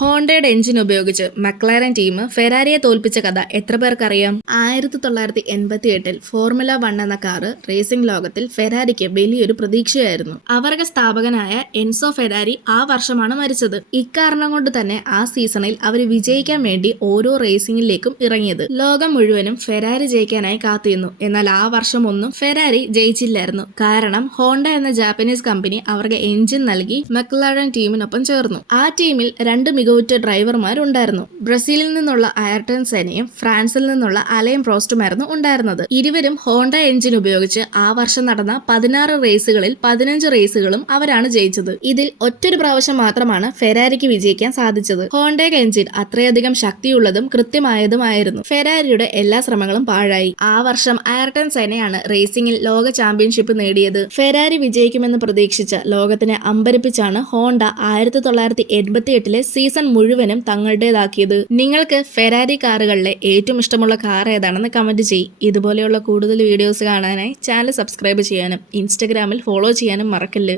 ഹോണ്ടയുടെ എഞ്ചിൻ ഉപയോഗിച്ച് McLaren team ഫെരാരിയെ തോൽപ്പിച്ച കഥ എത്ര പേർക്കറിയാം? 1988 ഫോർമുല 1 എന്ന കാറ് റേസിംഗ് ലോകത്തിൽ ഫെരാരിക്ക് വലിയൊരു പ്രതീക്ഷയായിരുന്നു. അവരുടെ സ്ഥാപകനായ എൻസോ ഫെരാരി ആ വർഷമാണ് മരിച്ചത്. ഇക്കാരണം കൊണ്ട് തന്നെ ആ സീസണിൽ അവർ വിജയിക്കാൻ വേണ്ടി ഓരോ റേസിംഗിലേക്കും ഇറങ്ങിയത്. ലോകം മുഴുവനും ഫെരാരി ജയിക്കാനായി കാത്തിരുന്നു. എന്നാൽ ആ വർഷമൊന്നും ഫെരാരി ജയിച്ചില്ലായിരുന്നു. കാരണം ഹോണ്ട എന്ന ജാപ്പനീസ് കമ്പനി അവർക്ക് എഞ്ചിൻ നൽകി മക്ലാരൻ ടീമിനൊപ്പം ചേർന്നു. ആ ടീമിൽ രണ്ട് മികവുറ്റ ഡ്രൈവർമാരുണ്ടായിരുന്നു. ബ്രസീലിൽ നിന്നുള്ള അയർട്ടൺ സെനയും ഫ്രാൻസിൽ നിന്നുള്ള അലൈൻ പ്രോസ്റ്റുമായിരുന്നു ഉണ്ടായിരുന്നത്. ഇരുവരും ഹോണ്ട എഞ്ചിൻ ഉപയോഗിച്ച് ആ വർഷം നടന്ന 16 റേസുകളിൽ 15 റേസുകളും അവരാണ് ജയിച്ചത്. ഇതിൽ ഒറ്റൊരു പ്രാവശ്യം മാത്രമാണ് ഫെരാരിക്ക് വിജയിക്കാൻ സാധിച്ചത്. ഹോണ്ടയുടെ എഞ്ചിൻ അത്രയധികം ശക്തിയുള്ളതും കൃത്യമായതുമായിരുന്നു. ഫെരാരിയുടെ എല്ലാ ശ്രമങ്ങളും പാഴായി. ആ വർഷം അയർട്ടൺ സെനയാണ് റേസിംഗിൽ ലോക ചാമ്പ്യൻഷിപ്പ് നേടിയത്. ഫെരാരി വിജയിക്കുമെന്ന് പ്രതീക്ഷിച്ച ലോകത്തിനെ അമ്പരിപ്പിച്ചാണ് ഹോണ്ട 1988 സീസൺ മുഴുവനും തങ്ങളുടേതാക്കിയത്. നിങ്ങൾക്ക് ഫെരാരി കാറുകളിലെ ഏറ്റവും ഇഷ്ടമുള്ള കാർ ഏതാണെന്ന് കമന്റ് ചെയ്യ്. ഇതുപോലെയുള്ള കൂടുതൽ വീഡിയോസ് കാണാനായി ചാനൽ സബ്സ്ക്രൈബ് ചെയ്യാനും ഇൻസ്റ്റഗ്രാമിൽ ഫോളോ ചെയ്യാനും മറക്കല്ല്.